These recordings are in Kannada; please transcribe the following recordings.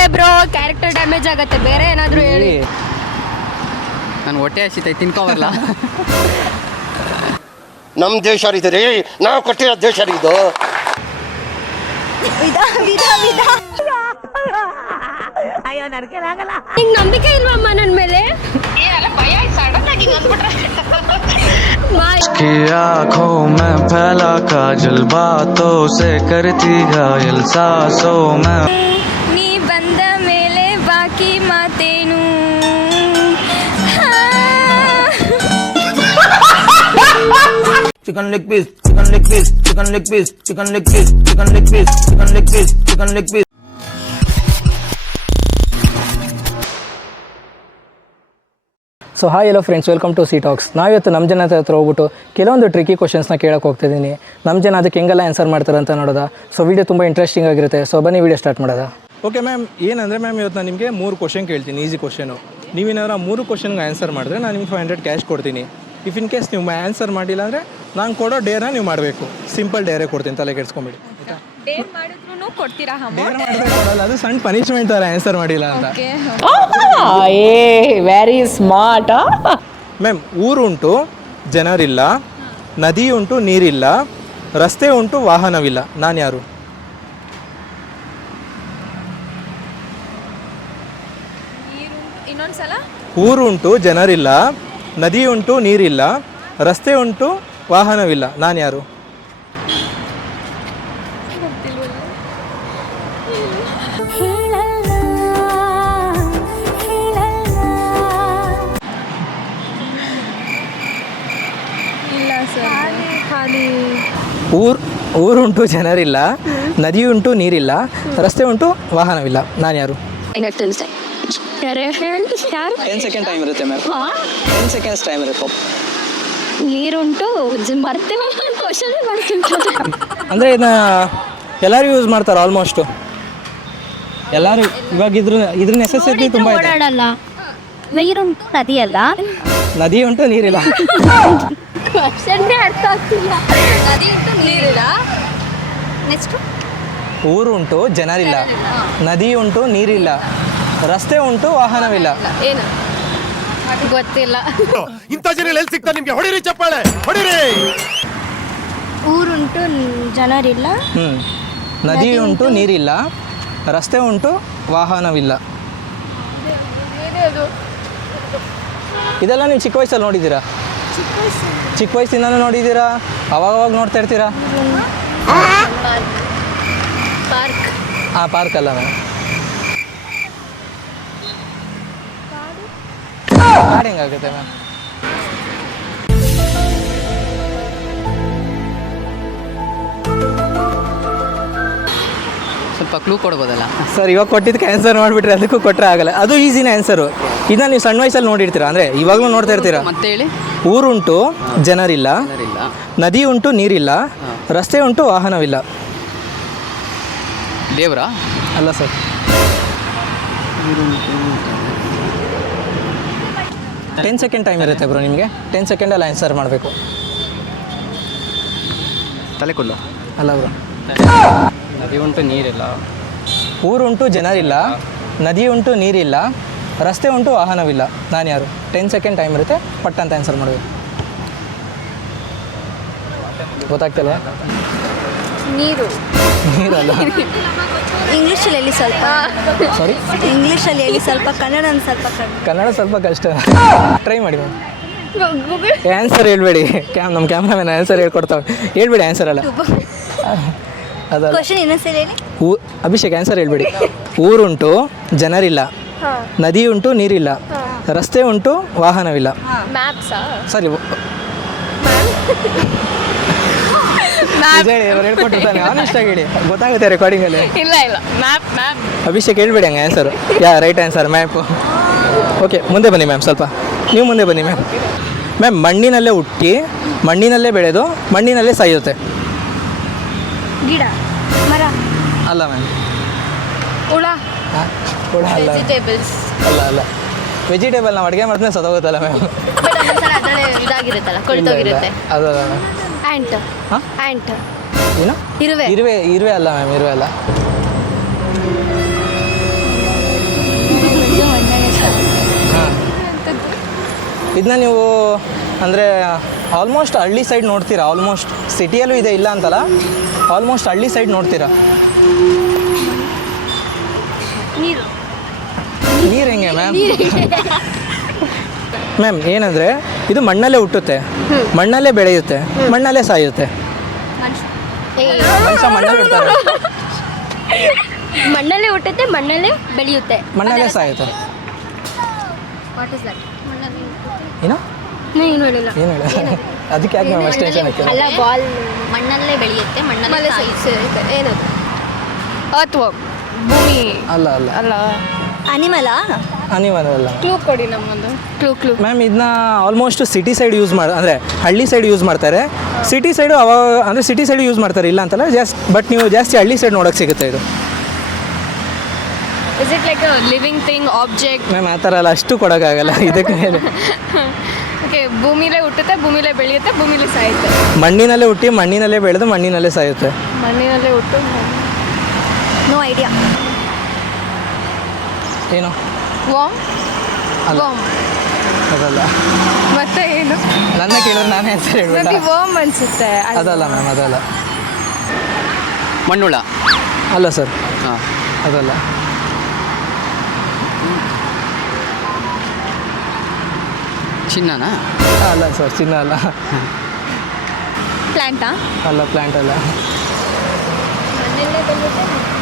ಆಗುತ್ತೆ ಬ್ರೋ, ಕ್ಯಾರೆಕ್ಟರ್ ಡ್ಯಾಮೇಜ್ ಆಗುತ್ತೆ. ಬೇರೆ ಏನಾದರೂ ಹೇಳಿ. ನಾನು ಹೊಟ್ಟೆ ಹಸಿತೈ ತಿನ್ಕೋಬರಲ್ಲ. ನಮ್ಮ ದೇಶ ಇದೆ ರೀ, ನಾವು ಕೊಟ್ಟಿರೋ ದೇಶ ಇದು. ಅಯ್ಯೋ ನಡ್ಕಲಾಗಲ್ಲ. ನಿಂಗೆ ನಂಬಿಕೆ ಇಲ್ವಮ್ಮ ನನ್ನ ಮೇಲೆ? की आँखों में फैला काजल, बातों से करती घायल सांसों में. ನೀ ಬಂದ ಮೇಲೆ ಬಾಕಿ ಮಾತೇನು? Chicken leg piece, chicken leg piece, chicken leg piece, chicken leg piece, chicken leg piece, chicken leg piece, chicken leg piece. So hi hello friends, welcome to C talks. ನಾವಿವತ್ತು ನಮ್ಮ ಜನ ಹತ್ರ ಹೋಗ್ಬಿಟ್ಟು ಕೆಲವೊಂದು ಟ್ರಿಕಿ ಕ್ವಶನ್ಸ್ನ ಕೇಳೋಕೆ ಹೋಗ್ತಿದ್ದೀನಿ. ನಮ್ಮ ಜನ ಅದಕ್ಕೆ ಹೆಂಗೆಲ್ಲ ಆನ್ಸರ್ ಮಾಡ್ತಾರೆ ಅಂತ ನೋಡೋದ. ಸೊ ವಿಡಿಯೋ ತುಂಬ ಇಂಟ್ರೆಸ್ಟಿಂಗ್ ಆಗಿರುತ್ತೆ. ಸೊ ಬನ್ನಿ ವಿಡಿಯೋ ಸ್ಟಾರ್ಟ್ ಮಾಡೋದ. ಓಕೆ ಮ್ಯಾಮ್, ಏನಂದರೆ ಮ್ಯಾಮ್ ಇವತ್ತು ನಾನು ನಿಮಗೆ 3 ಕ್ವಶನ್ ಕೇಳ್ತೀನಿ, ಈಸಿ ಕ್ವಶನು. ನೀವೇನಾದ್ರು 3 ಕ್ವಶನ್ಗೆ ಆನ್ಸರ್ ಮಾಡಿದ್ರೆ ನಾನು ನಿಮ್ಗೆ 500 ಕ್ಯಾಶ್ ಕೊಡ್ತೀನಿ. ಇಫ್ ಇನ್ ಕೇಸ್ ನೀವು ಆನ್ಸರ್ ಮಾಡಿಲ್ಲ ಅಂದರೆ ನಾನು ಕೊಡೋ ಡೇರ್ನ ನೀವು ಮಾಡಬೇಕು. ಸಿಂಪಲ್ ಡೇರೇ ಕೊಡ್ತೀನಿ, ತಲೆ ಕೆಡ್ಸ್ಕೊಂಬಿಡಿ. ಕೊಡ್ತೀರಾ? ಕೊಡಲ್ಲ, ಅದು ಸಣ್ಣ ಪನಿಷ್ಮೆಂಟ್ ಥರ ಆನ್ಸರ್ ಮಾಡಿಲ್ಲ ಅಂತ. Very smart. ಮ್ಯಾಮ್, ಊರುಂಟು ಜನರಿಲ್ಲ, ನದಿ ಉಂಟು ನೀರಿಲ್ಲ, ರಸ್ತೆ ಉಂಟು ವಾಹನವಿಲ್ಲ, ನಾನು ಯಾರು? ಇನ್ನೊಂದ್ಸಲ. ಊರುಂಟು ಜನರಿಲ್ಲ, ನದಿ ಉಂಟು ನೀರಿಲ್ಲ, ರಸ್ತೆ ಉಂಟು ವಾಹನವಿಲ್ಲ, ನಾನು ಯಾರು? ಊರುಂಟು ಜನರಿಲ್ಲ, ನದಿ ಉಂಟು ನೀರಿಲ್ಲ, ರಸ್ತೆ ಉಂಟು ವಾಹನವಿಲ್ಲ, ನಾನು ಯಾರು? 10 ಸೆಕೆಂಡ್ ಟೈಮ್ ಇರುತ್ತೆ ಮ್ಯಾಮ್. 10 ಸೆಕೆಂಡ್ಸ್ ಟೈಮ್ ಇರುತ್ತೆ. ನೀರುಂಟು ಮರ್ತೇವೆ ಕ್ವಶನ್ ಅಂದರೆ ಇದನ್ನ ಎಲ್ಲರೂ ಯೂಸ್ ಮಾಡ್ತಾರೆ ಆಲ್ಮೋಸ್ಟು. ಎಲ್ಲರೂ ಇವಾಗ ಇದ್ರ ನೆಸೆಸಿಟಿ ತುಂಬ ಇದೆ. ಓಡಾಡಲ್ಲ. ನೀರುಂಟು ನದಿ ಅಲ್ಲ, ನದಿ ಉಂಟು ನೀರಿಲ್ಲ. ಕ್ವಶನ್ನೇ ಅರ್ಥ ಆಗ್ತಿಲ್ಲ. ನದಿ ಉಂಟು ನೀರಿಲ್ಲ. ನೆಕ್ಸ್ಟ್ ಊರುಂಟು ಜನರಿಲ್ಲ, ನದಿ ಉಂಟು ನೀರಿಲ್ಲ, ರಸ್ತೆ ಉಂಟು ವಾಹನವಿಲ್ಲ. ಏನು ಗೊತ್ತಿಲ್ಲ. ಇಂಥ ಜನ ಎಲ್ಲಿ ಸಿಗ್ತಾರೆ ನಿಮ್ಗೆ? ಹೊಡಿರಿ ಚಪ್ಪಾಳೆ, ಹೊಡಿರಿ. ಊರುಂಟು ಜನರಿಲ್ಲ, ನದಿ ಉಂಟು ನೀರಿಲ್ಲ, ರಸ್ತೆ ಉಂಟು ವಾಹನವಿಲ್ಲ. ಇದೆಲ್ಲ ನೀವು ಚಿಕ್ಕ ವಯಸ್ಸಲ್ಲಿ ನೋಡಿದ್ದೀರಾ? ಚಿಕ್ಕ ವಯಸ್ಸಿಂದನೂ ನೋಡಿದ್ದೀರಾ? ಅವಾಗವಾಗ ನೋಡ್ತಾ ಇರ್ತೀರಾ? ಪಾರ್ಕ್. ಪಾರ್ಕ್ ಅಲ್ಲ ಮ್ಯಾಮ್. ಕಾಡು ಹೆಂಗಾಗುತ್ತೆ ಮ್ಯಾಮ್? ಸ್ವಲ್ಪ ಕ್ಲೂ ಕೊಡ್ಬೋದಲ್ಲ ಸರ್? ಇವಾಗ ಕೊಟ್ಟಿದ್ದಕ್ಕೆ ಆನ್ಸರ್ ಮಾಡಿಬಿಟ್ರೆ ಅದಕ್ಕೂ ಕೊಟ್ಟರೆ ಆಗಲ್ಲ. ಅದು ಈಸಿನೇ ಆನ್ಸರು. ಇದನ್ನ ನೀವು ಸಣ್ಣ ವಯಸ್ಸಲ್ಲಿ ನೋಡಿರ್ತೀರಾ, ಅಂದರೆ ಇವಾಗಲೂ ನೋಡ್ತಾ ಇರ್ತೀರಾ. ಮತ್ತೆ ಹೇಳಿ. ಊರುಂಟು ಜನರಿಲ್ಲ, ನದಿ ಉಂಟು ನೀರಿಲ್ಲ, ರಸ್ತೆ ಉಂಟು ವಾಹನವಿಲ್ಲ. ದೇವ್ರಾ? ಅಲ್ಲ ಸರ್. 10 ಸೆಕೆಂಡ್ ಟೈಮ್ ಇರುತ್ತೆ ಬ್ರೋ ನಿಮಗೆ. 10 ಸೆಕೆಂಡಲ್ಲಿ ಆನ್ಸರ್ ಮಾಡಬೇಕು. ತಲೆ ಕೊಲ್ಲ. ಅಲ್ಲ ಬ್ರೋ. ನದಿ ಉಂಟು ನೀರಿಲ್ಲ, ಊರುಂಟು ಜನರಿಲ್ಲ, ನದಿ ಉಂಟು ನೀರಿಲ್ಲ, ರಸ್ತೆ ಉಂಟು ವಾಹನವಿಲ್ಲ, ನಾನು ಯಾರು? 10 ಸೆಕೆಂಡ್ ಟೈಮ್ ಇರುತ್ತೆ, ಪಟ್ ಅಂತ ಆನ್ಸರ್ ಮಾಡಬೇಕು. ಗೊತ್ತಾಗ್ತಿಲ್ವಾ? ನೀರು. ನೀರಲ್ಲ. ಇಂಗ್ಲೀಷಲ್ಲಿ ಹೇಳಿ ಸ್ವಲ್ಪ. ಸಾರಿ, ಇಂಗ್ಲೀಷಲ್ಲಿ ಹೇಳಿ ಸ್ವಲ್ಪ. ಕನ್ನಡ ಸ್ವಲ್ಪ ಕನ್ನಡ ಸ್ವಲ್ಪ ಕಷ್ಟ. ಟ್ರೈ ಮಾಡಿ ಮ್ಯಾಮ್. ಆನ್ಸರ್ ಹೇಳ್ಬೇಡಿ. ನಮ್ಮ ಕ್ಯಾಮ್ರಾಮನ್ ಆನ್ಸರ್ ಹೇಳ್ಕೊಡ್ತಾವೆ. ಹೇಳ್ಬೇಡಿ ಆನ್ಸರ್ ಅಲ್ಲ. ಅದಲ್ಲ. ಕ್ವಶನ್ ಇನ್ನೊಂದ್ಸಲ ಹೇಳಿ. ಅಭಿಷೇಕ್ ಆನ್ಸರ್ ಹೇಳ್ಬೇಡಿ. ಊರುಂಟು ಜನರಿಲ್ಲ, ನದಿ ಉಂಟು ನೀರಿಲ್ಲ, ರಸ್ತೆ ಉಂಟು ವಾಹನವಿಲ್ಲ. ಮ್ಯಾಪ್ಸಾ? ಸರಿ, ಹೇಳ್ಕೊಟ್ಟಿರ್ತಾನೆ. ಆನೆಸ್ಟ್ ಆಗಿ ಹೇಳಿ, ಗೊತ್ತಾಗುತ್ತೆ ರೆಕಾರ್ಡಿಂಗಲ್ಲಿ. ಇಲ್ಲ ಮ್ಯಾಪ್. ಅಭಿಷೇಕ್ ಹೇಳ್ಬೇಡಿ ಹಂಗೆ answer. Right answer map. Okay, ಮುಂದೆ ಬನ್ನಿ ಮ್ಯಾಮ್. ಸ್ವಲ್ಪ ನೀವು ಮುಂದೆ ಬನ್ನಿ ಮ್ಯಾಮ್. ಮ್ಯಾಮ್, ಮಣ್ಣಿನಲ್ಲೇ ಹುಟ್ಟಿ ಮಣ್ಣಿನಲ್ಲೇ ಬೆಳೆದು ಮಣ್ಣಿನಲ್ಲೇ ಸಾಯುತ್ತೆ. ಗಿಡ, ಮರ. ಅಲ್ಲ ಮ್ಯಾಮ್. ಹುಳ. ಕೂಡ ಅಲ್ಲ. ವೆಜಿಟೇಬಲ್ಸ್. ಅಲ್ಲ. ವೆಜಿಟೇಬಲ್ ನಾವು ಅಡುಗೆ ಮಾಡಿದ್ರೆ ಸದೋಗುತ್ತಲ್ಲ ಮ್ಯಾಮ್. ಅದರಲ್ಲೇ ಇದಾಗಿರುತ್ತಲ್ಲ, ಕೊಳ್ತೋಗಿರುತ್ತೆ. ಅದಲ್ಲ ಮ್ಯಾಮ್. ಆ್ಯಂಟ್. ಹಾಂ, ಆ್ಯಂಟ್. ಏನು? ಇರುವೆ. ಇರುವೆ ಅಲ್ಲ ಮ್ಯಾಮ್, ಇರುವೆ ಅಲ್ಲ. ಇದನ್ನ ನೀವು ಅಂದರೆ ಆಲ್ಮೋಸ್ಟ್ ಹಳ್ಳಿ ಸೈಡ್ ನೋಡ್ತೀರಾ, ಆಲ್ಮೋಸ್ಟ್ ಸಿಟಿಯಲ್ಲೂ ಇದೆ ಇಲ್ಲ ಅಂತಲ್ಲ, ಆಲ್ಮೋಸ್ಟ್ ಹಳ್ಳಿ ಸೈಡ್ ನೋಡ್ತೀರಾ. ನೀರು. ನೀರು ಹೆಂಗೆ ಮ್ಯಾಮ್? ಮ್ಯಾಮ್ ಏನಂದರೆ ಇದು ಮಣ್ಣಲ್ಲೇ ಹುಟ್ಟುತ್ತೆ, ಮಣ್ಣಲ್ಲೇ ಬೆಳೆಯುತ್ತೆ, ಮಣ್ಣಲ್ಲೇ ಸಾಯುತ್ತೆ. ಮನುಷ್ಯ ಮಣ್ಣಲ್ಲಿ ಇರ್ತಾರೆ, ಮಣ್ಣಲ್ಲೇ ಹುಟ್ಟುತ್ತೆ, ಮಣ್ಣಲ್ಲೇ ಬೆಳೆಯುತ್ತೆ, ಮಣ್ಣಲ್ಲೇ ಸಾಯುತ್ತೆ. What is that? ಏನೋ ಏನು ಹೇಳಿಲ್ಲ. ಏನು ಹೇಳ ಅದಕ್ಕೆ ಯಾಕೆ ಮ್ಯಾಮ್ ಅಷ್ಟು ಟೆನ್ಷನ್ ಆಗ್ತದೆ? ಅಲ್ಲ, ಬಾಲ್ ಮಣ್ಣಲ್ಲೇ ಬೆಳೆಯುತ್ತೆ, ಮಣ್ಣಲ್ಲೇ ಸಾಯುತ್ತೆ. ಏನದು? ಅರ್ಥವರ್ಮ್. ಭೂಮಿ ಅಲ್ಲ ಅಲ್ಲ ಅಲ್ಲ. ಅನಿಮಲಾ? ಅನಿಮಲ್ ಅಲ್ಲ ಕ್ಲೂ ಕೊಡಿ ನಮ್ಮೊಂದು ಕ್ಲೂ. ಮ್ಯಾಮ್. ಇದನ್ನ ಆಲ್ಮೋಸ್ಟ್ ಸಿಟಿ ಸೈಡ್ ಯೂಸ್ ಮಾಡಿ, ಅಂದರೆ ಹಳ್ಳಿ ಸೈಡ್ ಯೂಸ್ ಮಾಡ್ತಾರೆ. ಸಿಟಿ ಸೈಡು ಅವಾಗ ಅಂದರೆ ಸಿಟಿ ಸೈಡ್ ಯೂಸ್ ಮಾಡ್ತಾರೆ ಇಲ್ಲ ಅಂತಲ್ಲ, ಬಟ್ ನೀವು ಜಾಸ್ತಿ ಹಳ್ಳಿ ಸೈಡ್ ನೋಡೋಕ್ಕೆ ಸಿಗುತ್ತೆ ಇದು. Is it like a living thing, object? Ma'am ಆ ಥರ ಎಲ್ಲ ಅಷ್ಟು ಕೊಡೋಕ್ಕಾಗಲ್ಲ ಇದಕ್ಕೆ ಮೇಲೆ. ಓಕೆ, ಭೂಮಿಲೇ ಹುಟ್ಟುತ್ತೆ, ಭೂಮಿಲೇ ಬೆಳೆಯುತ್ತೆ, ಭೂಮಿಲೇ ಸಾಯುತ್ತೆ. ಮಣ್ಣಿನಲ್ಲೇ ಹುಟ್ಟಿ ಮಣ್ಣಿನಲ್ಲೇ ಬೆಳೆದು ಮಣ್ಣಿನಲ್ಲೇ ಸಾಯುತ್ತೆ. ಮಣ್ಣಿನಲ್ಲೇ ಹುಟ್ಟು. No idea. ಏನು? ವಾಮ್. ಅಲ್ಲ. ವಾಮ್ ಅದಲ್ಲ. ಮತ್ತೆ ಏನು? ನನ್ನ ಕೇಳಿದ್ರೆ ನಾನೇ ಆನ್ಸರ್ ಹೇಳ್ಬಿಡ. ನನಗೆ ವಾಮ್ ಅನ್ಸುತ್ತೆ. ಅದಲ್ಲ ಮ್ಯಾಮ್, ಅದಲ್ಲ. ಮಣ್ಣುಳ. ಅಲ್ಲ ಸರ್, ಹಾಂ. ಅದಲ್ಲ. ಚಿನ್ನನಾ? ಅಲ್ಲ ಸರ್, ಚಿನ್ನ ಅಲ್ಲ. ಪ್ಲಾಂಟಾ? ಅಲ್ಲ, ಪ್ಲ್ಯಾಂಟ್ ಅಲ್ಲ.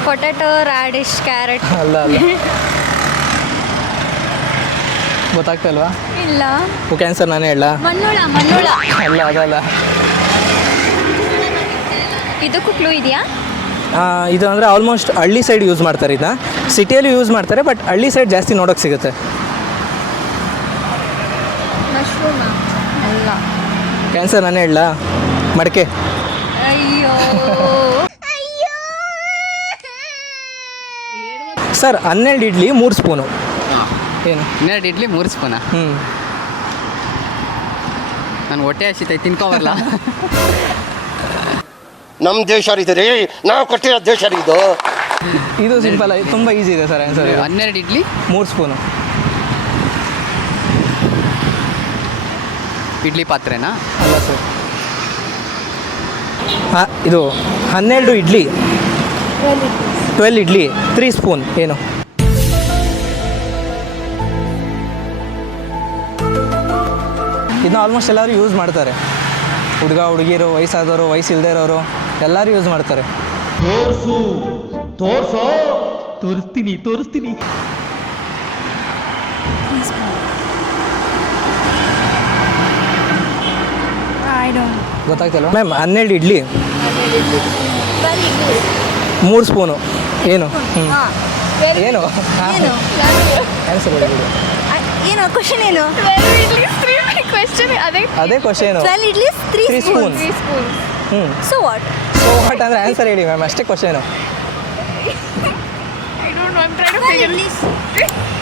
Potato, radish, carrot? ಅಲ್ಲ ಅಲ್ಲ. ಗೊತ್ತಾಗ್ತಲ್ವಾ? ಇಲ್ಲ. ಓಕೆ, ಆನ್ಸರ್ ನಾನೇ ಹೇಳ? ಮಣ್ಣುಳ. ಅಲ್ಲ, ಅದಲ್ಲ. ಇದಕ್ಕೂ ಕ್ಲೂ ಇದೆಯಾ? ಇದು ಅಂದರೆ ಆಲ್ಮೋಸ್ಟ್ ಹಳ್ಳಿ ಸೈಡ್ ಯೂಸ್ ಮಾಡ್ತಾರೆ ಇದನ್ನ. ಸಿಟಿಯಲ್ಲಿ ಯೂಸ್ ಮಾಡ್ತಾರೆ, ಬಟ್ ಹಳ್ಳಿ ಸೈಡ್ ಜಾಸ್ತಿ ನೋಡೋಕ್ಕೆ ಸಿಗುತ್ತೆ. ಮಶ್ರೂಮ್? ಅಲ್ಲ. ಆನ್ಸರ್ ನಾನೇ ಹೇಳ? ಮಡಕೆ. ಅಯ್ಯೋ. Sir 12 idli 3 spoon. ಹಾಂ. ಏನು? 12 ಇಡ್ಲಿ 3 ಸ್ಪೂನಾ? ನಾನು ಹೊಟ್ಟೆ ಹಸಿತೈತೆ, ತಿನ್ಕೋಬರಲ್ಲ. ನಮ್ ದೇಶ ಇದೆ ರೀ, ನಾವು ಕೊಟ್ಟಿರೋ ದೇಶ ರೀ ಇದು. ಇದು ಸಿಂಪಲ್ ಆಗಿ ತುಂಬ ಈಸಿ ಇದೆ sir answer. 12 idli 3 spoon. Idli ಪಾತ್ರೆನಾ? ಅಲ್ಲ ಸರ್. ಇದು 12 ಇಡ್ಲಿ 12 ಇಡ್ಲಿ 3 ಸ್ಪೂನ್. ಏನು? ಇದನ್ನ ಆಲ್ಮೋಸ್ಟ್ ಎಲ್ಲರೂ ಯೂಸ್ ಮಾಡ್ತಾರೆ. ಹುಡುಗ ಹುಡುಗಿರು, ವಯಸ್ಸಾದವರು, ವಯಸ್ಸಿಲ್ಲದೆ ಇರೋರು ಎಲ್ಲರೂ ಯೂಸ್ ಮಾಡ್ತಾರೆ. ತೋರಿಸ್ತೀನಿ. ಗೊತ್ತಾಗ್ತಲ್ಲ ಮ್ಯಾಮ್? 12 ಇಡ್ಲಿ 3 ಸ್ಪೂನು. ಏನು? ಏನು ಆನ್ಸರ್ ಹೇಳ್ಬಿಡು. ಏನು ಕ್ವಶನ್? ಏನು ಕ್ವೆಶ್ಚನ್ ಅದೇ question. 12 idli 3 spoon. 3 spoon. So what? So what ಅಂದರೆ ಆನ್ಸರ್ ಹೇಳಿ ಮ್ಯಾಮ್, ಅಷ್ಟೇ question. I don't know, I am trying to figure.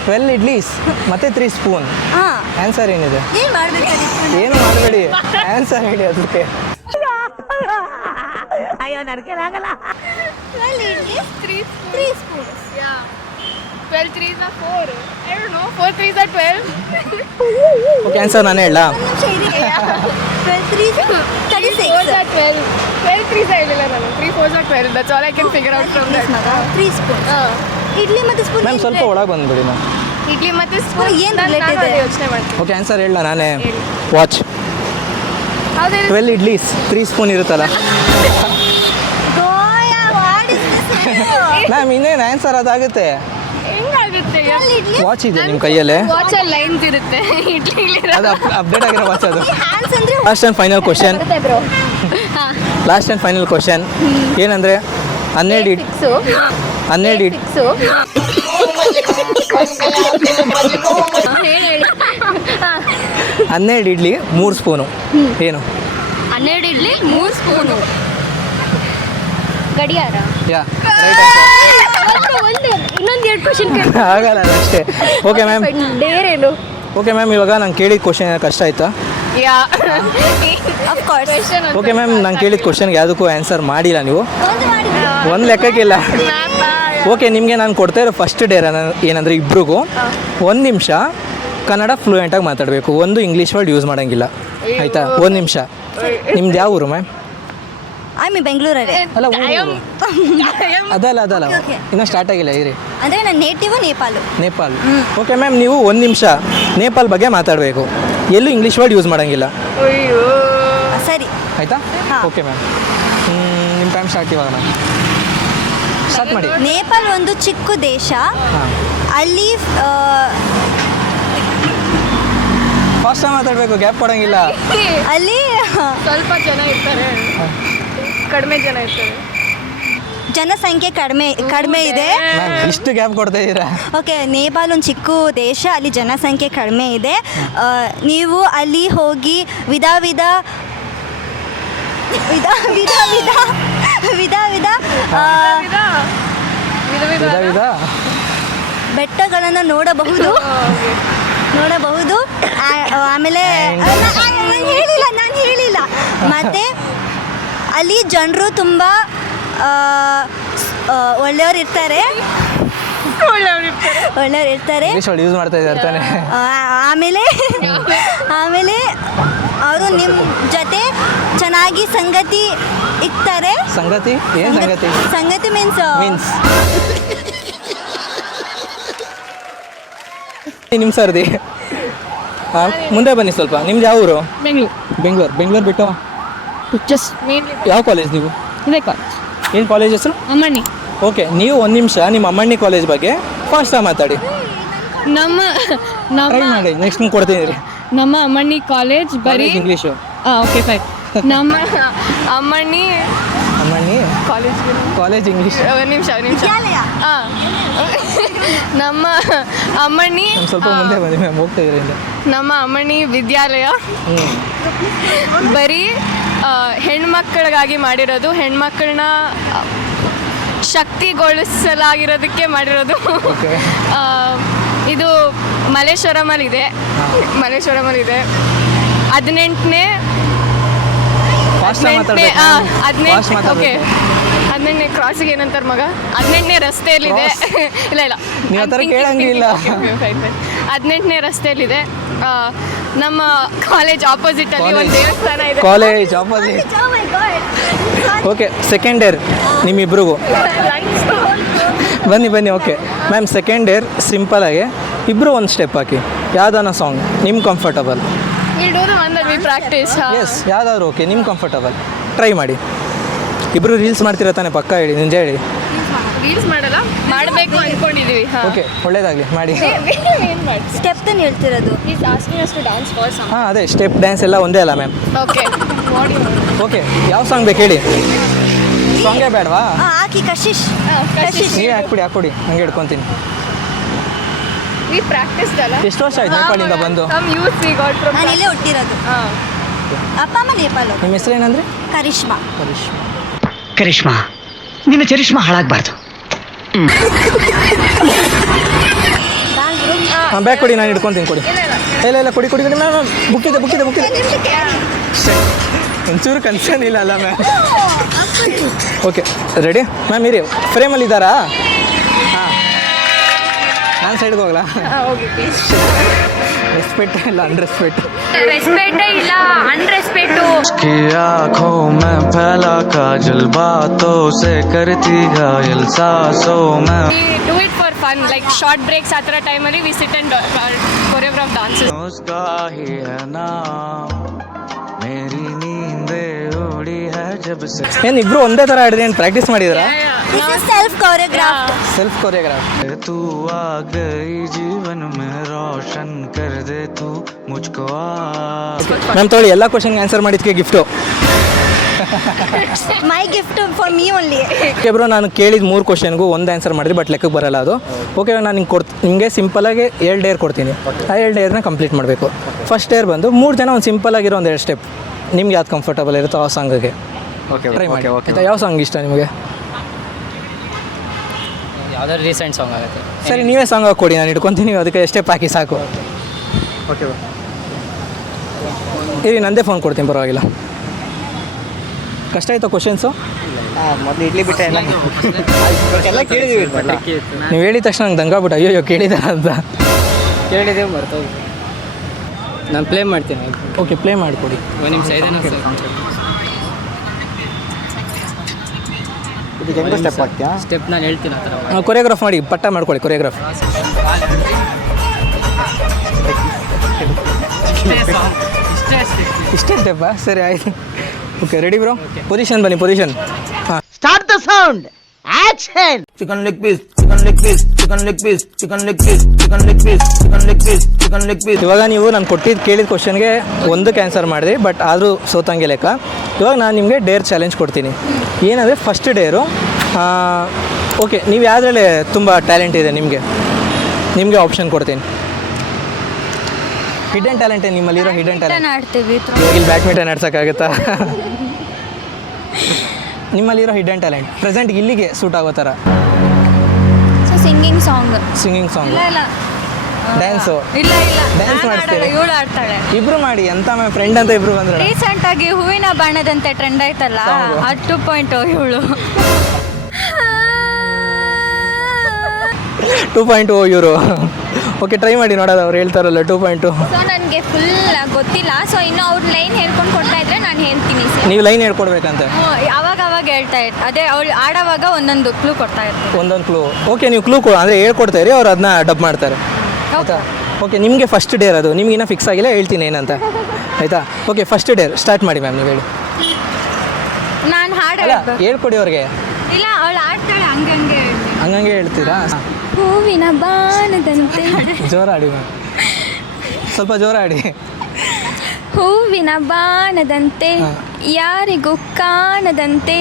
12 idlis ಮತ್ತೆ 3 ಸ್ಪೂನ್. ಹಾಂ, ಆನ್ಸರ್ ಏನಿದೆ? ಏನು ಮಾಡಬೇಕು? ಏನು ಮಾಡಬೇಡಿ, ಆನ್ಸರ್ ಹೇಳಿ ಅದಕ್ಕೆ. ಅಯ್ಯೋ, ನಡ್ಕೊಳ್ಳಾಗಲ್ಲ. 12 idli 3 spoon. Yeah. 12 3s are 4. I don't know. 4 3s are 12. Okay, answer ನಾನೇ ಹೇಳ? 12 3s 36. 4s are 12. 12 3s ಹೇಳಿಲ್ಲ ನಾನು. 3 4s are 12. That's all I can figure out from that. 3 spoon. Idli ಮತ್ತೆ ಸ್ಪೂನ್. ಮ್ಯಾಮ್ ಸ್ವಲ್ಪ ಒಳಗೆ ಬಂದ್ಬಿಡಿ ಮ್ಯಾಮ್. ಇಡ್ಲಿ ಮತ್ತೆ ಸ್ಪೂನ್ ಏನ್ relate ಇದೆ? ಯೋಚನೆ ಮಾಡ್ತೀನಿ. ಓಕೆ, ಆನ್ಸರ್ ಹೇಳ ನಾನೇ? ವಾಚ್. ಹೌದು. 12 ಇಡ್ಲೀಸ್ 3 ಸ್ಪೂನ್ ಇರುತ್ತಲ್ಲ ಗೋಯಾ, ವಾಟ್ ಇಸ್ ದಿಸ್? ಮ್ಯಾಮ್. ಇನ್ನೇನು ಆನ್ಸರ್ ಅದಾಗುತ್ತೆ. ಹೆಂಗಾಗುತ್ತೆ? ವಾಚ್ ಇದೆ ನಿಮ್ಮ ಕೈಯಲ್ಲೇ. ವಾಚ್ ಅಲ್ಲಿ ಲೈನ್ಸ್ ಇರುತ್ತೆ. ಇಡ್ಲಿ ಅದು ಅಪ್ಡೇಟ್ ಆಗಿರೋ ವಾಚ್ ಅದು. ಹ್ಯಾಂಡ್ಸ್ ಅಂದ್ರೆ last and final question. Bro. Last and final question ಏನಂದರೆ 12 ಇಡ್ಲಿ 12 ಇಡ್ಲಿ 3 ಸ್ಪೂನು. ಏನು? 12 ಇಡ್ಲಿ 3 ಸ್ಪೂನು. ಗಡಿಯಾರ? ಯಾ, ರೈಟ್ ಆನ್ಸರ್. ಇನ್ನೊಂದು 2 ಕ್ವಶನ್ ಆಗಲ್ಲ ಅಷ್ಟೇ. Okay ma'am. ಡೇರ್ ಏನು? ಓಕೆ ಮ್ಯಾಮ್, ಇವಾಗ ನಾನು ಕೇಳಿದ ಕ್ವಶನ್ ಕಷ್ಟ ಆಯ್ತಾ? ಯಾ, ಆಫ್ ಕೋರ್ಸ್. ಓಕೆ ಮ್ಯಾಮ್, ನಾನು ಕೇಳಿದ ಕ್ವಶನ್ಗೆ ಯಾವುದಕ್ಕೂ ಆನ್ಸರ್ ಮಾಡಿಲ್ಲ ನೀವು. ಒಂದು ಲೆಕ್ಕಕ್ಕಿಲ್ಲ. ಓಕೆ, ನಿಮಗೆ ನಾನು ಕೊಡ್ತಾ ಇರೋ ಫಸ್ಟ್ ಡೇರ್ ಏನಂದರೆ ಇಬ್ರಿಗೂ 1 ನಿಮಿಷ ಕನ್ನಡ ಫ್ಲೂಯೆಂಟಾಗಿ ಮಾತಾಡಬೇಕು, ಒಂದು ಇಂಗ್ಲೀಷ್ ವರ್ಡ್ ಯೂಸ್ ಮಾಡೋಂಗಿಲ್ಲ, ಆಯಿತಾ? 1 ನಿಮಿಷ. ನಿಮ್ದು ಯಾವ ಊರು ಮ್ಯಾಮ್? ಐ ಮೀನ್ ಬೆಂಗಳೂರಲ್ಲಿ. ಅಲ್ಲ ಅದಲ್ಲ ಇನ್ನೂ ಸ್ಟಾರ್ಟ್ ಆಗಿಲ್ಲ ಇರಿ. ಅಂದರೆ ನನ್ನ ನೇಟಿವ್ ನೇಪಾಲ್. ಓಕೆ ಮ್ಯಾಮ್, ನೀವು 1 ನಿಮಿಷ ನೇಪಾಲ್ ಬಗ್ಗೆ ಮಾತಾಡಬೇಕು, ಎಲ್ಲೂ ಇಂಗ್ಲೀಷ್ ವರ್ಡ್ ಯೂಸ್ ಮಾಡೋಂಗಿಲ್ಲ, ಸರಿ ಆಯಿತಾ? ಓಕೆ ಮ್ಯಾಮ್, ನಿಮ್ಮ ಟೈಮ್ ಸ್ಟಾರ್ಟ್ ಇವಾಗ ಮ್ಯಾಮ್, ಸ್ಟಾರ್ಟ್ ಮಾಡಿ. ನೇಪಾಲ್ ಒಂದು ಚಿಕ್ಕ ದೇಶ. ಅಲ್ಲಿ ಫಾಸ್ಟಾಗಿ ಮಾತಾಡಬೇಕು, ಗ್ಯಾಪ್ ಕೊಡೋಂಗಿಲ್ಲ. ಅಲ್ಲಿ ಸ್ವಲ್ಪ ಜನ ಇರ್ತಾರೆ, ಕಡಿಮೆ ಜನ ಇರ್ತಾರೆ. ಜನಸಂಖ್ಯೆ ಕಡಿಮೆ ಇದೆ. ಮ್ಯಾಮ್ ಇಷ್ಟು ಗ್ಯಾಪ್ ಕೊಡ್ತಾ ಇದ್ದೀರಾ? ಓಕೆ, ನೇಪಾಲ್ ಒಂದು ಚಿಕ್ಕ ದೇಶ, ಅಲ್ಲಿ ಜನಸಂಖ್ಯೆ ಕಡಿಮೆ ಇದೆ. ನೀವು ಅಲ್ಲಿ ಹೋಗಿ ವಿಧ ಬೆಟ್ಟಗಳನ್ನು ನೋಡಬಹುದು. ಆಮೇಲೆ ನಾನು ಹೇಳಿಲ್ಲ. ಮತ್ತು ಅಲ್ಲಿ ಜನರು ತುಂಬ ಒಳ್ಳೆಯವ್ರು ಇರ್ತಾರೆ. ಇಂಗ್ಲೀಷ್ ವರ್ಡ್ ಯೂಸ್ ಮಾಡ್ತಾ ಇದ್ದಾರೆ ತಾನೆ? ಆಮೇಲೆ ಅವರು ನಿಮ್ಮ ಜೊತೆ ಚೆನ್ನಾಗಿ ಸಂಗತಿ ಇರ್ತಾರೆ. ಸಂಗತಿ ಏನು ಸಂಗತಿ? ಸಂಗತಿ ಮೀನ್ಸ್ ನಿಮ್ಮ ಸರ್ದಿ. ಮುಂದೆ ಬನ್ನಿ ಸ್ವಲ್ಪ. ನಿಮ್ದು ಯಾವ ಊರು? ಬೆಂಗಳೂರು ಬಿಟ್ಟು ಜಸ್ಟ್ ಮೇನ್ಲಿ ಯಾವ ಕಾಲೇಜ್ ನೀವು? ಇದೇ ಕಾಲೇಜ್. ಏನು ಕಾಲೇಜ್ ಹೆಸರು? ಅಮ್ಮಣ್ಣಿ. ಓಕೆ, ನೀವು 1 ನಿಮಿಷ ನಿಮ್ಮ ಅಮ್ಮಣ್ಣಿ ಕಾಲೇಜ್ ಬಗ್ಗೆ ಫಾಸ್ಟಾಗಿ ಮಾತಾಡಿ. ಟ್ರೈ ಮಾಡಿ, ನೆಕ್ಸ್ಟ್ ಕೊಡ್ತೀನಿ ರೀ. ನಮ್ಮ ಅಮ್ಮಣ್ಣಿ ಕಾಲೇಜ್ ಬರೀ ಇಂಗ್ಲೀಷು. Okay fine. ನಮ್ಮ ಅಮ್ಮಣ್ಣಿ ಕಾಲೇಜ್ ಇಂಗ್ಲೀಷ್. ನಿಮಿಷ ನಮ್ಮ ಅಮ್ಮಣ್ಣಿ ಸ್ವಲ್ಪ ಮುಂದೆ ಬನ್ನಿ ಮ್ಯಾಮ್, ಹೋಗ್ತಾ ಇದ್ರಿಂದ. ನಮ್ಮ ಅಮ್ಮಣ್ಣಿ ವಿದ್ಯಾಲಯ ಬರೀ ಹೆಣ್ಮಕ್ಳಿಗಾಗಿ ಮಾಡಿರೋದು, ಹೆಣ್ಮಕ್ಳನ್ನ ಶಕ್ತಿಗೊಳಿಸಲಾಗಿರೋದಕ್ಕೆ ಮಾಡಿರೋದು. ಇದು ಮಲ್ಲೇಶ್ವರಮಲ್ಲಿದೆ. 18ನೇ ಕ್ರಾಸಿಗೆ ಏನಂತಾರೆ ಮಗ, 18ನೇ ರಸ್ತೆಯಲ್ಲಿದೆ. ಇಲ್ಲ ನೀವು ಆ ಥರ ಕೇಳಂಗಿಲ್ಲ. 18ನೇ ರಸ್ತೆಯಲ್ಲಿದೆ. ನಮ್ಮ ಕಾಲೇಜ್ ಆಪೋಸಿಟ್ ಅಲ್ಲಿ ಒಂದು ದೇವಸ್ಥಾನ ಇದೆ. College opposite. Okay, second year ನಿಮ್ಮಿಬ್ರಿಗೂ ಬನ್ನಿ. ಓಕೆ ಮ್ಯಾಮ್, ಸೆಕೆಂಡ್ ಇಯರ್ ಸಿಂಪಲಾಗಿ ಇಬ್ಬರು ಒಂದು ಸ್ಟೆಪ್ ಹಾಕಿ, ಯಾವ್ದಾನ ಸಾಂಗ್ ನಿಮ್ಗೆ ಕಂಫರ್ಟಬಲ್. ಪ್ರಾಕ್ಟೀಸ್ ಎಸ್, ಯಾವ್ದಾದ್ರು ಓಕೆ, ನಿಮ್ಗೆ ಕಂಫರ್ಟಬಲ್ ಟ್ರೈ ಮಾಡಿ. ಇಬ್ಬರು ರೀಲ್ಸ್ ಮಾಡ್ತೀರಾ ತಾನೆ? ಪಕ್ಕ ಹೇಳಿ, ನಿಜ ಹೇಳಿ. ರೀಲ್ಸ್ ಮಾಡಬೇಕು ಅನ್ಕೊಂಡಿದೀವಿ. ಓಕೆ, ಒಳ್ಳೇದಾಗಲಿ, ಮಾಡಿ. ಸ್ಟೆಪ್ ತಾನು ಹೇಳ್ತಿರೋದು. ಹಾಂ, ಅದೇ ಸ್ಟೆಪ್ ಡ್ಯಾನ್ಸ್ ಎಲ್ಲ ಒಂದೇ ಅಲ್ಲ ಮ್ಯಾಮ್? ಓಕೆ, ಯಾವ ಸಾಂಗ್ ಬೇಕು ಹೇಳಿ. ಸಾಂಗೇ ಬೇಡವಾ? ಹಾಕಿ ಕಶಿಶ್. ನೀವೇ ಹಾಕ್ಬಿಡಿ, ಹಂಗೆ ಹಿಡ್ಕೊತೀನಿ. ಎಷ್ಟು ವರ್ಷ ಆಯ್ತು ನೇಪಾಳಿಂದ ಬಂದು? ನಾನು ಇಲ್ಲೇ ಹುಟ್ಟಿರೋದು. ಅಪ್ಪ ಅಮ್ಮ ನೇಪಾಳ. ನಿಮ್ಮ ಹೆಸರು ಏನಂದ್ರೆ? ಕರಿಷ್ಮಾ, ನಿನ್ನ ಚರಿಷ್ಮಾ ಹಾಳಾಗಬಾರ್ದು. ಹಾಂ, ಬ್ಯಾಗ್ ಕೊಡಿ, ನಾನು ಹಿಡ್ಕೊತೀನಿ. ಕೊಡಿ. ಇಲ್ಲ ಕೊಡಿ ಮ್ಯಾಮ್. ಬುಕ್ಕಿದೆ. ಒಂಚೂರು ಕನ್ಸರ್ನ್ ಇಲ್ಲ ಅಲ್ಲ ಮ್ಯಾಮ್? Okay, ready ma'am? ಇರಿ, ಫ್ರೇಮಲ್ಲಿ ಇದ್ದಾರಾ? ಹಾಂ, ನಾನು ಸೈಡ್ಗೆ ಹೋಗಲಾ? ರೆಸ್ಪೆಕ್ಟ್ ಇಲ್ಲ, ಅನ್ರೆಸ್ಪೆಕ್ಟ್. की आँखों में फैला काजल, बातों से करती घायल, सांसों में do it for fun, like short breaks at the time we sit and choreograph dances. उसका ही है नाम, मेरी नींदे उड़ी है जब से. ಏನು ಇಬ್ರು ಒಂದೇ ಥರ ಆಡಿದ್ರೆ ಏನು ಪ್ರಾಕ್ಟೀಸ್ ಮಾಡಿದ್ರಾ? Self choreograph. तू आ गई जीवन में, रोशन कर दे तू मुझको. ಮ್ಯಾಮ್ ತೊಗೊಳ್ಳಿ, ಎಲ್ಲ ಕ್ವಶನ್ಗೆ ಆನ್ಸರ್ ಮಾಡಿದ್ದಕ್ಕೆ gift. My gift for me only. Okay bro, ನಾನು ಕೇಳಿದ 3 ಕ್ವಶನ್ಗೂ ಒಂದು ಆನ್ಸರ್ ಮಾಡಿದ್ರಿ, ಬಟ್ ಲೆಕ್ಕಕ್ಕೆ ಬರಲ್ಲ ಅದು. ಓಕೆ, ನಾನು ನಿಮಗೆ ಸಿಂಪಲಾಗಿ 7 ಡೇರ್ ಕೊಡ್ತೀನಿ. ಆ 7 ಡೇರ್ನ ಕಂಪ್ಲೀಟ್ ಮಾಡಬೇಕು. ಫಸ್ಟ್ ಡೇರ್ ಬಂದು 3 ಜನ ಒಂದು ಸಿಂಪಲಾಗಿರೋ ಒಂದು 2 ಸ್ಟೆಪ್, ನಿಮ್ಗೆ ಯಾವ್ದು ಕಂಫರ್ಟಬಲ್ ಇರುತ್ತೋ ಆ ಸಾಂಗಿಗೆ ಟ್ರೈ ಮಾಡಿ. ಆಯಿತಾ? ಯಾವ ಸಾಂಗ್ ಇಷ್ಟ ನಿಮಗೆ? ಯಾವ್ದಾದ್ರು ರೀಸೆಂಟ್ ಸಾಂಗ್ ಆಗುತ್ತೆ. ಸರಿ, ನೀವೇ ಸಾಂಗ್ ಹಾಕಿ ಕೊಡಿ, ನಾನು ಇಟ್ಕೊತೀನಿ. ಅದಕ್ಕೆ ಸ್ಟೆಪ್ ಹಾಕಿ ಸಾಕು. ಓಕೆ, ಇರಿ, ನಂದೇ ಫೋನ್ ಕೊಡ್ತೀನಿ, ಪರವಾಗಿಲ್ಲ. ಕಷ್ಟ ಆಯ್ತಾ ಕ್ವಶನ್ಸು? ಮೊದಲು ಇಡ್ಲಿ ಬಿಟ್ಟೆ ಎಲ್ಲ ಕೇಳಿದೀವಿ. ನೀವು ಹೇಳಿದ ತಕ್ಷಣ ನಂಗೆ ದಂಗಾಗ್ಬಿಟ್ಟು ಅಯ್ಯೋ ಕೇಳಿದಾರ ಅಂತ. ಕೇಳಿದ್ದೇವೆ, ಮರ್ತೋಗಿ. ನಾನು ಪ್ಲೇ ಮಾಡ್ತೀನಿ. ಓಕೆ, ಪ್ಲೇ ಮಾಡಿಕೊಡಿ. ಒಂದು ನಿಮಿಷ ಇದೆ ಇದಕ್ಕೆ ಹೆಂಗೆ ಸ್ಟೆಪ್ ಹಾಕ್ತೀಯಾ? ಸ್ಟೆಪ್ ನಾನು ಹೇಳ್ತೀನಿ ಆ ಥರ. ಕೊರಿಯೋಗ್ರಾಫ್ ಮಾಡಿ, ಪಟ್ಟ ಮಾಡ್ಕೊಳ್ಳಿ ಕೊರಿಯೋಗ್ರಾಫ್. ಇಷ್ಟೇ ಸ್ಟೆಪ್ಪಾ? ಸರಿ ಆಯ್ತು. Okay, ready bro? ಪೊಸಿಷನ್ ಬನ್ನಿ, ಪೊಸಿಷನ್. ಹಾಂ, start the sound, action. Chicken leg piece, chicken leg piece, chicken leg piece, chicken leg piece, chicken leg piece, chicken leg piece, chicken leg piece. ಇವಾಗ ನೀವು ನಾನು ಕೇಳಿದ ಕ್ವಶನ್ಗೆ ಒಂದಕ್ಕೆ ಆನ್ಸರ್ ಮಾಡಿದ್ರಿ, ಬಟ್ ಆದರೂ ಸೋತಂಗೆ ಲೆಕ್ಕ. ಇವಾಗ ನಾನು ನಿಮಗೆ ಡೇರ್ ಚಾಲೆಂಜ್ ಕೊಡ್ತೀನಿ. ಏನಂದರೆ ಫಸ್ಟ್ ಡೇರು, ಓಕೆ, ನೀವು ಯಾವುದ್ರಲ್ಲಿ ತುಂಬ ಟ್ಯಾಲೆಂಟ್ ಇದೆ ನಿಮಗೆ ಆಪ್ಷನ್ ಕೊಡ್ತೀನಿ. ಹಿಡನ್ ಟ್ಯಾಲೆಂಟ್ ಏನು ನಿಮ್ಮಲ್ಲಿರೋ? ಹಿಡನ್ ಟ್ಯಾಲೆಂಟ್ ಆಡ್ತೀವಿ. ಇವಾಗ ಇಲ್ಲಿ ಬ್ಯಾಡ್ಮಿಂಟನ್ ಆಡ್ಸೋಕ್ಕಾಗತ್ತಾ? ನಿಮ್ಮಲ್ಲಿರೋ ಹಿಡನ್ ಟ್ಯಾಲೆಂಟ್ ಪ್ರೆಸೆಂಟ್ ಇಲ್ಲಿಗೆ ಸೂಟ್ ಆಗೋ ಥರ. So singing song, dance, dance ಮಾಡ್ತೀರಿ? ಇವಳು ಆಡ್ತಾಳೆ. ಇಬ್ರು ಮಾಡಿ, ಎಂತ ಫ್ರೆಂಡ್ ಅಂತ ಇಬ್ರು ಬಂದ್ರೆ. ರೀಸೆಂಟ್ ಆಗಿ ಹೂವಿನ ಬಾಣದಂತೆ ಟ್ರೆಂಡ್ ಆಯ್ತಲ್ಲ, ಅದು 2.0 ಇವಳು. 2.0 ಇವರು. ಓಕೆ, ಟ್ರೈ ಮಾಡಿ ನೋಡೋದು, ಅವ್ರು ಹೇಳ್ತಾರಲ್ಲ 2.0. ಸೊ ನನಗೆ ಫುಲ್ ಗೊತ್ತಿಲ್ಲ. ಸೊ ಇನ್ನು ಅವ್ರು ಲೈನ್ ಹೇಳ್ಕೊಂಡು ಕೊಡ್ತಾ ಇದ್ರೆ ನಾನು ಹೇಳ್ತೀನಿ. ನೀವು ಲೈನ್ ಹೇಳ್ಕೊಡ್ಬೇಕಂತ? ಅವಾಗ ಹೇಳ್ತಾ ಇರ್ತಾರೆ. ಅದೇ ಅವಳು ಆಡೋವಾಗ ಒಂದೊಂದು ಕ್ಲೂ ಕೊಡ್ತಾ ಇರ್ತಾರೆ. ಒಂದೊಂದು ಕ್ಲೂ. ಓಕೆ, ನೀವು ಕ್ಲೂ ಅಂದರೆ ಹೇಳ್ಕೊಡ್ತಾ ಇರಿ, ಅವ್ರು ಅದನ್ನ ಡಬ್ ಮಾಡ್ತಾರೆ. ಆಯಿತಾ? ಓಕೆ, ನಿಮಗೆ ಫಸ್ಟ್ ಡೇರ್ ಅದು. ನಿಮ್ಗೆ ಇನ್ನೂ ಫಿಕ್ಸ್ ಆಗಿಲ್ಲ, ಹೇಳ್ತೀನಿ ಏನಂತ. ಆಯಿತಾ? ಓಕೆ, ಫಸ್ಟ್ ಡೇರ್ ಸ್ಟಾರ್ಟ್ ಮಾಡಿ ಮ್ಯಾಮ್, ನೀವು ಹೇಳಿ. ನಾನು ಹಾಡು ಅಲ್ಲ, ಹೇಳ್ಕೊಡಿ ಅವ್ರಿಗೆ. ಇಲ್ಲ, ಅವಳು ಆಡ್ತಾಳೆ, ಹಂಗೆ ಹಂಗಂಗೆ ಹೇಳ್ತೀರಾ? ಹೂವಿನ ಬಾಣದಂತೆ. ಜೋರಾಡಿ ಮ್ಯಾಮ್, ಸ್ವಲ್ಪ ಜೋರಾಡಿ. ಹೂವಿನ ಬಾಣದಂತೆ ಯಾರಿಗೂ ಕಾಣದಂತೆ,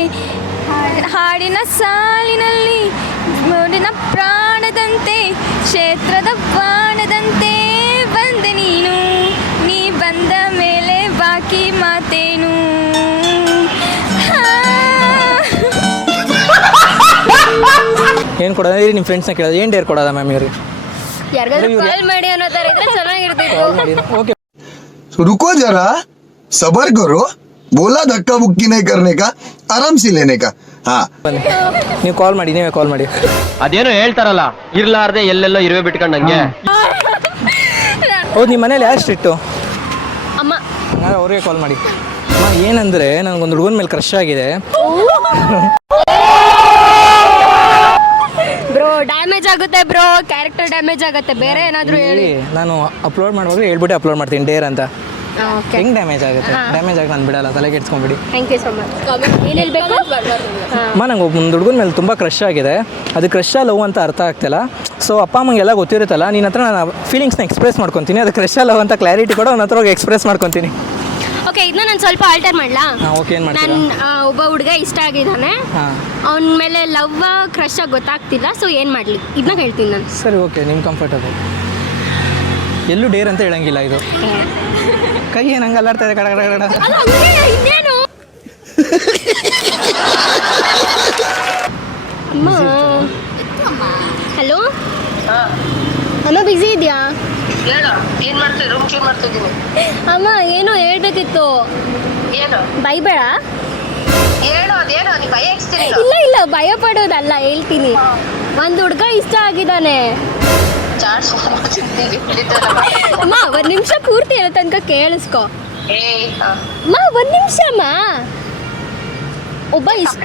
ಹಾಡಿನ ಸಾಲಿನಲ್ಲಿ ಮೂಡಿನ ಪ್ರಾಣದಂತೆ, ಕ್ಷೇತ್ರದ ಬಾಣದಂತೆ ಬಂದೆ ನೀ ಬಂದ ಮೇಲೆ ಬಾಕಿ ಮಾತೇನು. ಏನು ಕೊಡೋದು? ನಿಮ್ಮ ಫ್ರೆಂಡ್ಸ್ನ ಕೇಳೋದು. ಏನು ಡೇರ್ ಕೊಡೋದ ಮ್ಯಾಮ್ ಇವ್ರಿಗೆ? ಯಾರಿಗಾದ್ರೂ ಕಾಲ್ ಮಾಡಿ ಅನ್ನೋ ಥರ ಇದ್ರೆ ಚೆನ್ನಾಗಿರ್ತಿತ್ತು. ಓಕೆ, रुको जरा, सबर करो. बोला धक्का मुक्की नहीं करने का, आराम से लेने का. हाँ, ಬನ್ನಿ, ನೀವು ಕಾಲ್ ಮಾಡಿ, ನೀವೇ ಕಾಲ್ ಮಾಡಿ. ಅದೇನೋ ಹೇಳ್ತಾರಲ್ಲ, ಇರ್ಲಾರ್ದೆ ಎಲ್ಲೆಲ್ಲೋ ಇರುವೆ ಬಿಟ್ಕೊಂಡಂಗೆ. ಹೌದು, ನಿಮ್ಮ ಮನೇಲಿ ಯಾರು ಸ್ಟ್ರಿಕ್ಟು? ಅಮ್ಮ. ಹಂಗಾದ್ರೆ ಅವ್ರಿಗೆ ಕಾಲ್ ಮಾಡಿ. ಅಮ್ಮ, ಏನಂದರೆ ನನಗೊಂದು ಹುಡುಗನ ಮೇಲೆ ಕ್ರಶ್ ಆಗಿದೆ. ಬ್ರೋ, ಡ್ಯಾಮೇಜ್ ಆಗುತ್ತೆ ಬ್ರೋ, ಕ್ಯಾರೆಕ್ಟರ್ ಡ್ಯಾಮೇಜ್ ಆಗುತ್ತೆ. ಬೇರೆ ಏನಾದರೂ ಹೇಳಿ. ನಾನು ಅಪ್ಲೋಡ್ ಮಾಡುವಾಗ ಹೇಳ್ಬಿಟ್ಟು ಅಪ್ಲೋಡ್ ಮಾಡ್ತೀನಿ ಡೇರ್ ಅಂತ. ಹೆಂಗೆ ಡ್ಯಾಮೇಜ್ ಆಗುತ್ತೆ? ಡ್ಯಾಮೇಜ್ ಆಗಿ ನಾನು ಬಿಡಲ್ಲ, ತಲೆ ಕೆಡ್ಸ್ಕೊಂಬಿಡಿ. Thank you so much. ಏನು ಹೇಳಬೇಕು? ಅಮ್ಮ, ನಂಗೆ ಒಂದು ಹುಡುಗನ ಮೇಲೆ ತುಂಬ ಕ್ರಶ್ ಆಗಿದೆ. ಅದು ಕ್ರಶ್ ಲವ್ ಅಂತ ಅರ್ಥ ಆಗ್ತಿಲ್ಲ. ಸೊ ಅಪ್ಪ ಅಮ್ಮಂಗೆಲ್ಲ ಗೊತ್ತಿರುತ್ತಲ್ಲ, ನಿನ್ನ ಹತ್ರ ನಾನು ಫೀಲಿಂಗ್ಸ್ನ ಎಕ್ಸ್ಪ್ರೆಸ್ ಮಾಡ್ಕೊತೀನಿ. ಅದು ಕ್ರಶ್ ಲವ್ ಅಂತ ಕ್ಲಾರಿಟಿ ಕೂಡ ನನ್ನ ಹತ್ರ ಹೋಗಿ ಎಕ್ಸ್ಪ್ರೆಸ್ ಮಾಡ್ಕೊತೀನಿ. ಓಕೆ, ಇದನ್ನ ನಾನು ಸ್ವಲ್ಪ ಆಲ್ಟರ್ ಮಾಡಲಾ? ಓಕೆ, ಏನು ಮಾಡ್ತೀನಿ? ನಾನು ಒಬ್ಬ ಹುಡುಗ ಇಷ್ಟ ಆಗಿದ್ದಾನೆ, ಅವನ ಮೇಲೆ ಲವ್ ಕ್ರಶ್ ಆಗಿ ಗೊತ್ತಾಗ್ತಿಲ್ಲ. ಸೊ ಏನು ಮಾಡಲಿ, ಇದನ್ನ ಹೇಳ್ತೀನಿ ನಾನು. ಸರಿ, ಓಕೆ, ನಿಮ್ಮ ಕಂಫರ್ಟಬಲ್. ಎಲ್ಲೂ ಡೇರ್ ಅಂತ ಹೇಳಂಗಿಲ್ಲ. ಇದು ಕೈ ಏನು ಹಂಗೆ ಅಲ್ಲಾಡ್ತಾ ಇದೆ, ಕಡ ಕಡ ಕಡ. ಇನ್ನೇನು ಅಮ್ಮ? ಹಲೋ ಅಮ್ಮ, ಬಿಸಿ ಇದೆಯಾ? ಅಮ್ಮ, ಏನೋ ಹೇಳ್ಬೇಕಿತ್ತು. ಬೈಬೇಡ. ಇಲ್ಲ, ಭಯ ಪಡೋದಲ್ಲ, ಹೇಳ್ತೀನಿ. ಒಂದು ಹುಡುಗ ಇಷ್ಟ ಆಗಿದ್ದಾನೆ. ಅಮ್ಮ, ಒಂದು ನಿಮಿಷ ಪೂರ್ತಿ ಹೇಳೋ ತನಕ ಕೇಳಿಸ್ಕೊ. ಅಮ್ಮ, ಒಂದು ನಿಮಿಷ ಅಮ್ಮ. ಒಬ್ಬ ಇಷ್ಟ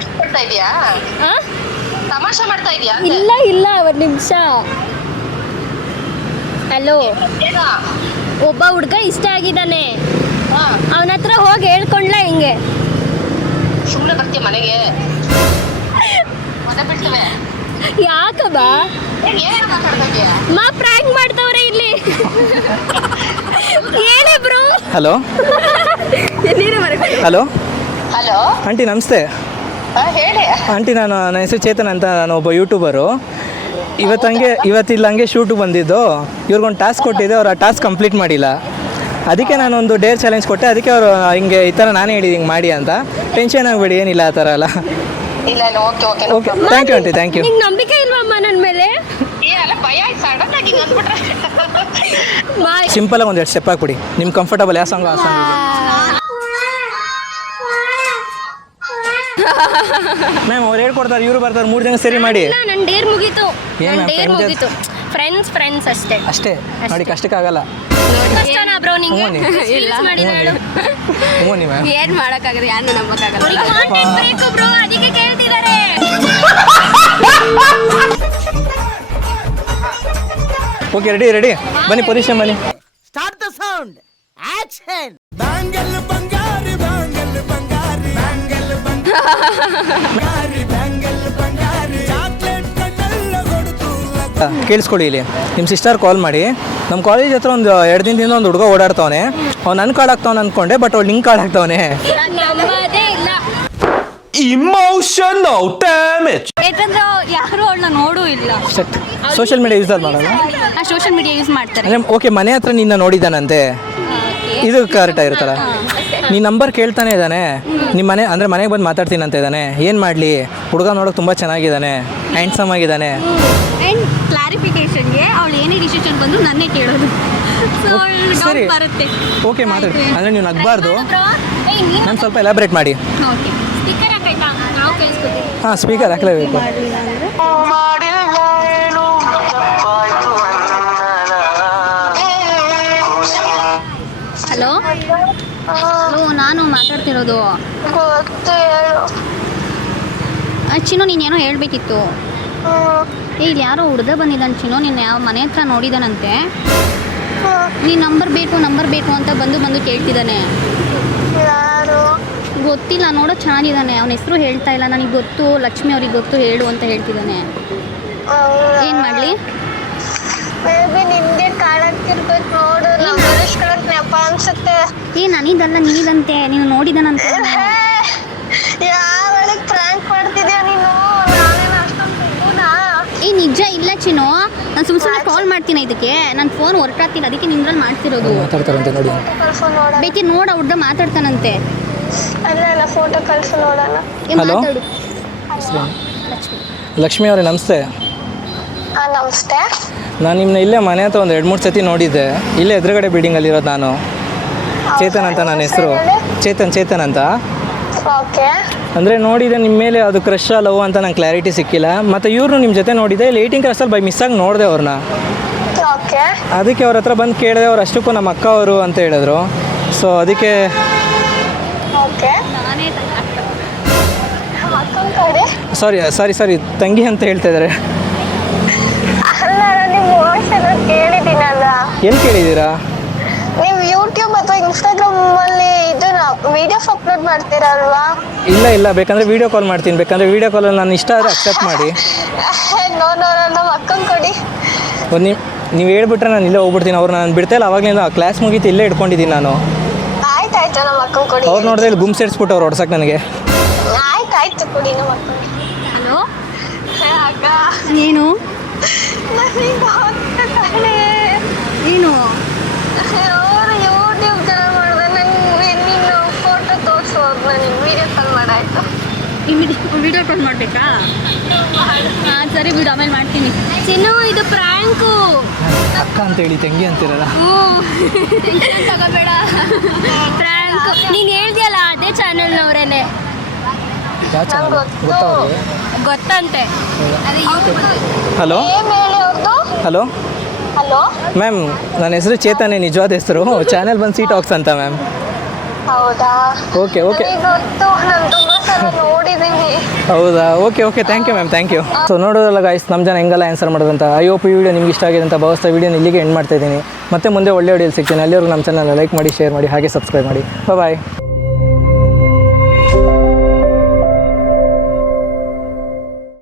ತಮಾಷೆ ಮಾಡ್ತಾ ಇದೀಯಾ? ಇಲ್ಲ, ಒಂದು ನಿಮಿಷ. ಹಲೋ, ಒಬ್ಬ ಹುಡುಗ ಇಷ್ಟ ಆಗಿದ್ದಾನೆ, ಅವನ ಹತ್ರ ಹೋಗಿ ಹೇಳ್ಕೊಂಡ್ಲ ಹಿಂಗೆ? ಸುಮ್ಮನೆ ಬರ್ತೀಯ ಮನೆಗೆ? ಮನೆ ಬಿಡ್ತೇವೆ. ಯಾಕಮ್ಮ? ಮಾ ಪ್ರಾಂಕ್ ಮಾಡ್ತವ್ರೆ ಇಲ್ಲಿ. ಹೇಳಿ bro. Hello hello hello aunty, ನಮಸ್ತೆ. ಹೇಳಿ ಆಂಟಿ, ನನ್ನ ಹೆಸರು ಚೇತನ್ ಅಂತ. ನಾನು ಒಬ್ಬ ಯೂಟ್ಯೂಬರು. ಇವತ್ತಿಲ್ಲ ಹಂಗೆ ಶೂಟಿಗೆ ಬಂದಿದ್ದು. ಇವ್ರಿಗೊಂದು ಟಾಸ್ಕ್ ಕೊಟ್ಟಿದ್ದೆ, ಅವ್ರು ಆ ಟಾಸ್ಕ್ ಕಂಪ್ಲೀಟ್ ಮಾಡಿಲ್ಲ. ಅದಕ್ಕೆ ನಾನೊಂದು ಡೇರ್ ಚಾಲೆಂಜ್ ಕೊಟ್ಟೆ. ಅದಕ್ಕೆ ಅವರು ಹಿಂಗೆ ಈ ಥರ ನಾನೇ ಹೇಳಿದ್ದು ಹಿಂಗೆ ಮಾಡಿ ಅಂತ. ಟೆನ್ಷನ್ ಆಗಬೇಡಿ, ಏನಿಲ್ಲ ಆ ಥರ ಅಲ್ಲ. ಇಲ್ಲ, okay okay okay, thank you aunty, thank you. ನಿಂಗೆ ನಂಬಿಕೆ ಇಲ್ವಮ್ಮ ನನ್ನ ಮೇಲೆ? ಏನಲ್ಲ ಭಯ ಆಯ್ತು, ಸಡನ್ ಆಗಿ ಅಂದ್ಬಿಟ್ರೆ. ಸಿಂಪಲಾಗಿ ಒಂದೆರಡು ಸ್ಟೆಪ್ ಹಾಕ್ಬಿಡಿ. ನಿಮ್ಗೆ ಕಂಫರ್ಟಬಲ್ ಯಾವ ಸಾಂಗ್ ಆ ಸಾಂಗ್. ಮ್ಯಾಮ್ ಅವ್ರು ಹೇಳ್ಕೊಡ್ತಾರೆ, ಇವರು ಬರ್ತಾರೆ, 3 ಜನ ಸೇರಿ ಮಾಡಿ. ನನ್ನ ಡೇರ್ ಮುಗೀತು. ಏನ್ ನನ್ನ ma'am, ಡೇರ್ friends ಮುಗೀತು. ಫ್ರೆಂಡ್ಸ್ ಅಷ್ಟೇ. ಅಷ್ಟೇ ನೋಡಿ, ಕಷ್ಟಕ್ಕಾಗಲ್ಲ. ಕಷ್ಟನಾ ಬ್ರೋ ನಿಂಗೆ? ಇಲ್ಲ. ಮಾಡಿ ನಾನು. ಹ್ಞೂ ನೀ ಮ್ಯಾಮ್. ಏನ್ ಮಾಡಕ್ಕಾಗಲ್ಲ, ಯಾರನ್ನೂ ನಂಬಕ್ಕಾಗಲ್ಲ. ಕಾಂಟೆಂಟ್ ಬೇಕು ಬ್ರೋ, ಅದಕ್ಕೆ ಕೇಳ್ತಿದ್ದಾರೆ. ಓಕೆ, ರೆಡಿ ಬನ್ನಿ, ಪೊಸಿಷನ್ ಬನ್ನಿ. Start the sound, action. ಕೇಳಿಸ್ಕೊಳ್ಳಿ, ಇಲ್ಲಿ ನಿಮ್ಮ ಸಿಸ್ಟರ್ ಕಾಲ್ ಮಾಡಿ, ನಮ್ಮ ಕಾಲೇಜ್ ಹತ್ರ ಒಂದು 2 ದಿನದಿಂದ ಒಂದು ಹುಡುಗ ಓಡಾಡ್ತಾವನೆ. ಅವ್ನು ನನ್ನ ಕಾರ್ಡ್ ಹಾಕ್ತಾವನೆ ಅಂದ್ಕೊಂಡೆ, ಬಟ್ ಅವ್ಳು ನಿಂಗೆ ಕಾರ್ಡ್ ಹಾಕ್ತಾವನೆ. ನಂಬದೇ ಇಲ್ಲ. Emotional damage. ಯಾಕಂದ್ರೆ ಯಾರು ಅವಳನ್ನ ನೋಡೂ ಇಲ್ಲ. ಸೋಷಿಯಲ್ ಮೀಡಿಯಾ ಯೂಸ್ ಮಾಡಲ್ಲ, ಸೋಷಿಯಲ್ ಮೀಡಿಯಾ ಯೂಸ್ ಮಾಡ್ತಾರೆ. ಅಂದರೆ ಓಕೆ, ಮನೆ ಹತ್ರ ನಿನ್ನ ನೋಡಿದ್ದಾನಂತೆ, ಇದು ಕರೆಕ್ಟ್ ಆಗಿರುತ್ತಲ್ಲ. ನೀನು ನಂಬರ್ ಕೇಳ್ತಾನೆ ಇದ್ದಾನೆ, ನಿಮ್ಮ ಮನೆಗೆ ಬಂದು ಮಾತಾಡ್ತೀನಿ ಅಂತ ಇದ್ದಾನೆ. ಏನು ಮಾಡಲಿ, ಹುಡುಗ ನೋಡೋಕೆ ತುಂಬ ಚೆನ್ನಾಗಿದ್ದಾನೆ, ಹ್ಯಾಂಡ್ಸಮ್ ಆಗಿದ್ದಾನೆ. ಆ್ಯಂಡ್ ಕ್ಲಾರಿಫಿಕೇಶನ್ಗೆ ಅವಳು ಏನೇ ಡಿಸಿಷನ್ ಬಂದು ನನ್ನೇ ಕೇಳೋದು. ಸೊ ಸರಿ, ಬರುತ್ತೆ. ಓಕೆ ಮಾತಾಡಿ. ಅಂದರೆ ನೀವು ನಗಬಾರ್ದು. ನಾನು ಸ್ವಲ್ಪ ಎಲಾಬ್ರೇಟ್ ಮಾಡಿ. ಓಕೆ, ಸ್ಪೀಕರ್ ಹಾಕೈತಾ? ನಾವು ಕೇಳಿಸ್ಕೊತೀವಿ. ಹಾಂ, ಸ್ಪೀಕರ್ ಹಾಕಲೇಬೇಕು. ಹಲೋ ನಾನು ಮಾತಾಡ್ತಿರೋದು. ಚಿನ್ನು, ನೀನೇನೋ ಹೇಳ್ಬೇಕಿತ್ತು. ಇಲ್ಲಿ ಯಾರೋ ಹುಡುಗ ಬಂದಿದ್ದಾನೆ ಚಿನ್ನು, ನೀನು ಯಾವ ಮನೆ ಹತ್ರ ನೋಡಿದಾನಂತೆ. ನೀನು ನಂಬರ್ ಬೇಕು ಅಂತ ಬಂದು ಕೇಳ್ತಿದ್ದಾನೆ. ಗೊತ್ತಿಲ್ಲ, ನೋಡೋ ಚೆನ್ನಾಗಿದ್ದಾನೆ. ಅವನ ಹೆಸರು ಹೇಳ್ತಾ ಇಲ್ಲ, ನನಗೆ ಗೊತ್ತು, ಲಕ್ಷ್ಮಿ ಅವ್ರಿಗೆ ಗೊತ್ತು, ಹೇಳು ಅಂತ ಹೇಳ್ತಿದ್ದಾನೆ. ಏನು ಮಾಡಲಿ? ನಿನ್ಗೆ ಕಾಣಕ್ತಿರ್ಬೇಕು ನೋಡು, ನೆಪ ಅನ್ಸುತ್ತೆ. ನನಗಲ್ಲ, ನೀನಂತೆ, ನೀನು ನೋಡಿದಾನಂತೆ. ಯಾವಳಿಗೆ ಪ್ರ್ಯಾಂಕ್ ಮಾಡ್ತಿದ್ಯಾ ನೀನು? ನಾನೇನು ಅಷ್ಟೊಂದು ಸಿಗುನಾ? ನಿಜ ಇಲ್ಲ ಚಿನ್ನು, ನಾನು ಸುಮ್ಮನೆ ಕಾಲ್ ಮಾಡ್ತೀನಿ. ಇದಕ್ಕೆ ನನ್ನ ಫೋನ್ ವರ್ಕ್ ಆಗ್ತಿಲ್ಲ, ಅದಕ್ಕೆ ನಿನ್ನಲ್ಲಿ ಮಾಡ್ತಿರೋದು. ಮಾತಾಡ್ತಾರಂತೆ ನೋಡಿ. ಕಳ್ಸು ನೋಡೋಣ. ಬೇಕಿ ನೋಡ, ಹುಡ್ಗ ಮಾತಾಡ್ತಾನಂತೆ. ಅಲ್ಲ ಫೋಟೋ ಕಳ್ಸು ನೋಡೋಣ. ಹಲೋ, ಲಕ್ಷ್ಮಿ ಅವರೇ ನಮಸ್ತೆ. ನಮಸ್ತೆ. ನಾನು ನಿಮ್ಮನ್ನ ಇಲ್ಲೇ ಮನೆ ಹತ್ರ ಒಂದು 2-3 ಸತಿ ನೋಡಿದ್ದೆ. ಇಲ್ಲೇ ಎದುರುಗಡೆ ಬಿಲ್ಡಿಂಗಲ್ಲಿರೋದು ನಾನು. ಚೇತನ್ ಅಂತ ನನ್ನ ಹೆಸರು. ಚೇತನ್ ಅಂತ. ಓಕೆ. ಅಂದರೆ ನೋಡಿದೆ ನಿಮ್ಮ ಮೇಲೆ, ಅದು ಕ್ರಶ್ ಲವ್ ಅಂತ ನಂಗೆ ಕ್ಲಾರಿಟಿ ಸಿಕ್ಕಿಲ್ಲ. ಮತ್ತು ಇವ್ರನ್ನೂ ನಿಮ್ಮ ಜೊತೆ ನೋಡಿದೆ, ಇಲ್ಲಿ 18 ಕ್ರಾಸಲ್ಲಿ ಬೈ ಮಿಸ್ಸಾಗಿ ನೋಡಿದೆ ಅವ್ರನ್ನ. ಓಕೆ. ಅದಕ್ಕೆ ಅವ್ರ ಹತ್ರ ಬಂದು ಕೇಳಿದೆ, ಅವ್ರು ಅಷ್ಟಕ್ಕೂ ನಮ್ಮ ಅಕ್ಕ ಅವರು ಅಂತ ಹೇಳಿದ್ರು. ಸೊ ಅದಕ್ಕೆ ಓಕೆ. ಸಾರಿ ತಂಗಿ ಅಂತ ಹೇಳ್ತಾ ಇದ್ದಾರೆ. ಅಲ್ಲ, ನಿಮ್ಮ ವಾಯ್ಸ್ ಎಲ್ಲ ಕೇಳಿದ್ದೀನಲ್ಲ. ಎಲ್ಲಿ ಕೇಳಿದ್ದೀರಾ? ನೀವು ಯೂಟ್ಯೂಬ್ ಅಥವಾ ಇನ್ಸ್ಟಾಗ್ರಾಮಲ್ಲಿ ಇದನ್ನ ವಿಡಿಯೋಸ್ ಅಪ್ಲೋಡ್ ಮಾಡ್ತೀರಲ್ವಾ? ಇಲ್ಲ, ಬೇಕಂದರೆ ವೀಡಿಯೋ ಕಾಲ್ ಮಾಡ್ತೀನಿ. ಬೇಕಂದರೆ ವೀಡಿಯೋ ಕಾಲಲ್ಲಿ ನಾನು ಇಷ್ಟ ಆದರೆ ಅಕ್ಸೆಪ್ಟ್ ಮಾಡಿ. ನಮ್ಮ ಅಕ್ಕಂಗೆ ಕೊಡಿ. ನೀವು ಹೇಳ್ಬಿಟ್ರೆ ನಾನು ಇಲ್ಲೇ ಹೋಗ್ಬಿಡ್ತೀನಿ. ಅವ್ರು ನಾನು ಬಿಡ್ತಾಯಿಲ್ಲ, ಅವಾಗಲಿಂದ ಕ್ಲಾಸ್ ಮುಗೀತು ಇಲ್ಲೇ ಇಟ್ಕೊಂಡಿದ್ದೀನಿ ನಾನು. ಆಯ್ತು, ನಮ್ಮ ಅಕ್ಕಂಗೆ ಕೊಡಿ. ಅವ್ರು ನೋಡಿದ್ರೆ ಇಲ್ಲಿ ಗುಂಪು ಸೇರಿಸ್ಬಿಟ್ಟು ಅವ್ರು ಹೊಡ್ಸಕ್ಕೆ ನನಗೆ. ಆಯ್ತು ಕೊಡಿ ನಮ್ಮ ಅಕ್ಕಂಗೆ. ಹಲೋ ಅಕ್ಕ, ಏನು ನನಗೆ ಗೊತ್ತು ಕಣೆ. ಏನು? ಅವರು ಯೂಟ್ಯೂಬ್ ಚಾನಲ್ ಮಾಡಿದ್ರೆ ನಂಗೆ ನೀನು ಫೋಟೋ ತೋರಿಸೋದು, ನನಗೆ ವೀಡಿಯೋ ಕಾಲ್ ಮಾಡಾಯ್ತು. ವಿಡಿಯೋ ಕಾಲ್ ಮಾಡಬೇಕಾ? ಹಾಂ ಸರಿ ಬಿಡು, ಆಮೇಲೆ ಮಾಡ್ತೀನಿ. ಚಿನ್ನು, ಇದು ಪ್ರ್ಯಾಂಕು. ಅಕ್ಕ ಅಂತ ಹೇಳಿ ತಂಗಿ ಅಂತಿರಲ್ಲ. ತಗೋಬೇಡ, ಪ್ರ್ಯಾಂಕ್. ನೀನು ಹೇಳ್ದಿಯಲ್ಲ, ಅದೇ ಚಾನಲ್ನವರೇನೆ. ಯಾವ ಚಾನಲ್ ಗೊತ್ತಂತೆ, ಅದೇ YouTube. Hello hello hello ma'am, ನನ್ನ ಹೆಸರು ಚೇತನೆ, ನಿಜವಾದ ಹೆಸರು. ಚಾನೆಲ್ ಬಂದು ಸಿ ಟಾಕ್ಸ್ ಅಂತ ಮ್ಯಾಮ್. ಹೌದಾ? ಓಕೆ. ಗೊತ್ತು, ನಾನು ತುಂಬ ಸಲ ನೋಡಿದ್ದೀನಿ. ಹೌದಾ? Okay, thank you ma'am, thank you. So ನೋಡೋದಲ್ಲ ಗಾಯ್ಸ್, ನಮ್ಮ ಜನ ಹೆಂಗೆಲ್ಲ ಆನ್ಸರ್ ಮಾಡೋದಂತ. ಐ ಹೋಪ್ ಈ ವಿಡಿಯೋ ನಿಮ್ಗೆ ಇಷ್ಟ ಆಗಿದೆ ಅಂತ ಭಾವಿಸ್ತಾ ವಿಡಿಯೋನ ಇಲ್ಲಿಗೆ ಎಂಡ್ ಮಾಡ್ತಾ ಇದ್ದೀನಿ. ಮತ್ತೆ ಮುಂದೆ ಒಳ್ಳೆ ವಿಡಿಯೋಲಿ ಸಿಗ್ತೀನಿ. ಅಲ್ಲಿವರೆಗೂ ನಮ್ಮ ಚಾನಲ್ ಲೈಕ್ ಮಾಡಿ, ಶೇರ್ ಮಾಡಿ, ಹಾಗೆ ಸಬ್ಸ್ಕ್ರೈಬ್ ಮಾಡಿ. ಬಾಯ್.